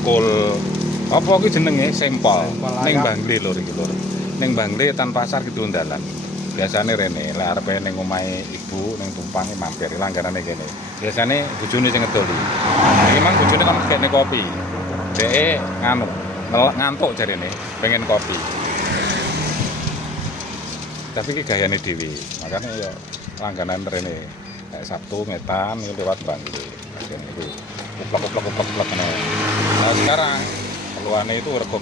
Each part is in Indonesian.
bakul apa ki jenenge sempol ning ayam. Bangli lho iki lho. Ning Bangli Tan Pasar Kidul Dalan. Biasane rene lek arepe ning omahe ibu ning Tumpang mampir langganane kene. Biasane bojone sing ngedoli. Iki mang bojone kan ngekne kopi. Deke nganu ngantuk jarene pengen kopi. Tapi ki gayane dhewe. Makane ya langganan rene. Kayak Sabtu ngetan lewat Bangli. Bagian itu uplek nah sekarang keluarnya itu rego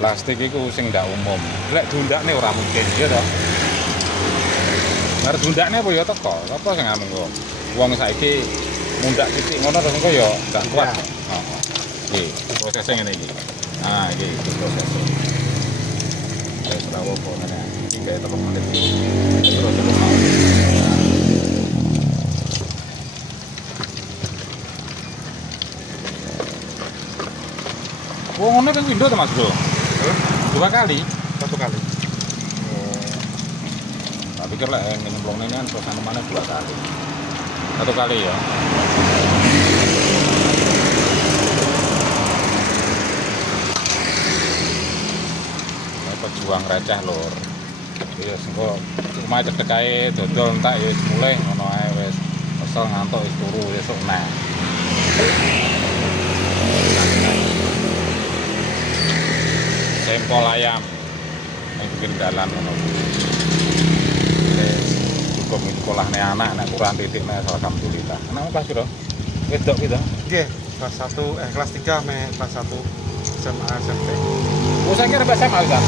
plastik itu sing ndak umum lek dundakne ora mungkin ya toh arep dundakne apa ya teko apa sing anu kok wong saiki mundak titik ngono terus engko ya gak kuat heeh iki prosesnya ngene iki nah iki prosesnya wis ora apa ngene iki gawe 3 menit terus oh, ngono kan window tuh Mas Bro? 2 kali? 1 kali. Tak pikir lah yang nyemplung ini kan suasana mana 2 kali. 1 kali ya. Ini pejuang receh lur. Iya, sengko cuma cedek ae dodol entak ya mulai ngono ae wis. Kesel ngantuk wis turu esuk neh. Sempol ayam yang bikin dalan ngono. Cukup sekolahne anak nek kurang titikne alhamdulillah. Anakmu kelas piro? Wedok gitu. Nggih, kelas 1 kelas 3 me kelas 1 SMA SMP. Oh, saya kira Mbak SMA kan?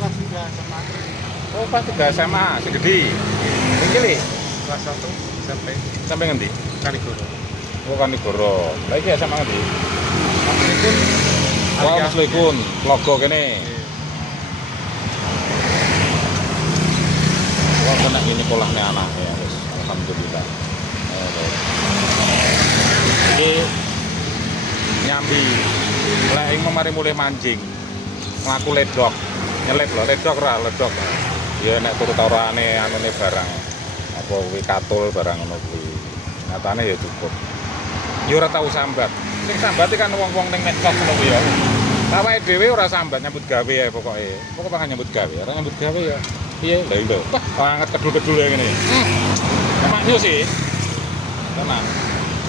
Kelas 3 SMA. Oh, pas 3 SMA segede. Iki li Kelas 1 SMP sampai ngendi? Kanigoro. Oh, Kanigoro. Lah iki SMA ngendi? Assalamualaikum. Wah, Muslikun, logo kene. Wah, kena ini sekolahnya anak ya, wis alhamdulillah. Iki nyambi. Lek ing mari mulai mancing. Mlaku ledok. Nyelip lho, ledok ora ledok. Ya nek turu taurane anune barang. Apa kuwi katul barang ngono kuwi. Nyatane ya cukup. Ya ora tau sambat. Sing sambat kan wong-wong ning medsos ngono kuwi ya. Awake dhewe ora sambat nyambut gawe ae pokoke. Pokoke pangan nyambut gawe, ora nyambut gawe ya. Piye? Lha lho. Wah, banget kedul-kedul ngene. Emak yo sih. Tenang.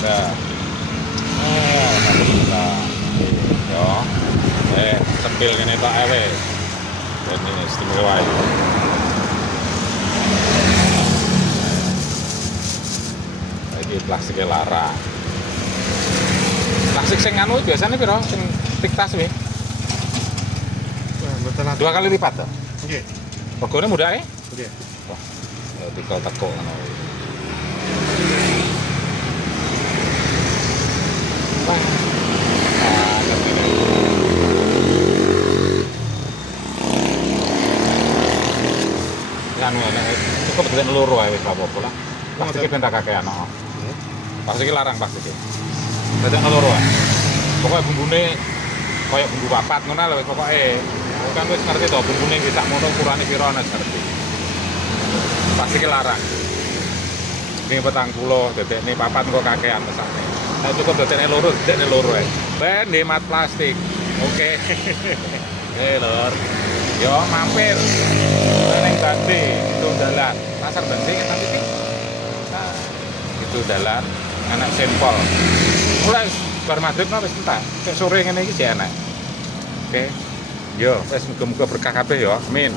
Nah. Alhamdulillah. Yo. Sambil ngene tok ae wis. Ini istimewa iki. Iki plastiknya larang. Plastik sing anu biasanya piro? Sing tik tas kuwi. Wah, mboten 2 kali lipat to? Nggih. Regane mudah ya? Nggih. Wah, ya tinggal teko ngono. Wah. Anu nek cukup den loro ae wis apa-apa lah. Plastik ben tak kakean heeh. Plastik larang plastik. Dadek loro ae. Pokoke bumbune kaya bumbu papat ngono lho pokoke. Kan wis ngerti to bumbune wis sak mono ukurane piro ana ngerti. Plastik larang. Ini 40 dadekne papat engko kakean mesake. Nek cukup dadekne loro ae. Ben hemat plastik. Oke. Lur. Yo mampir. Neng Bangli itu dalan. Pasar Bangli kan nanti sih. Nah, itu dalan anak sempol. Mulai bar maghrib wis entar. Sik sore ngene iki jek enak. Oke. Yo, wis muga-muga berkah kabeh yo. Amin.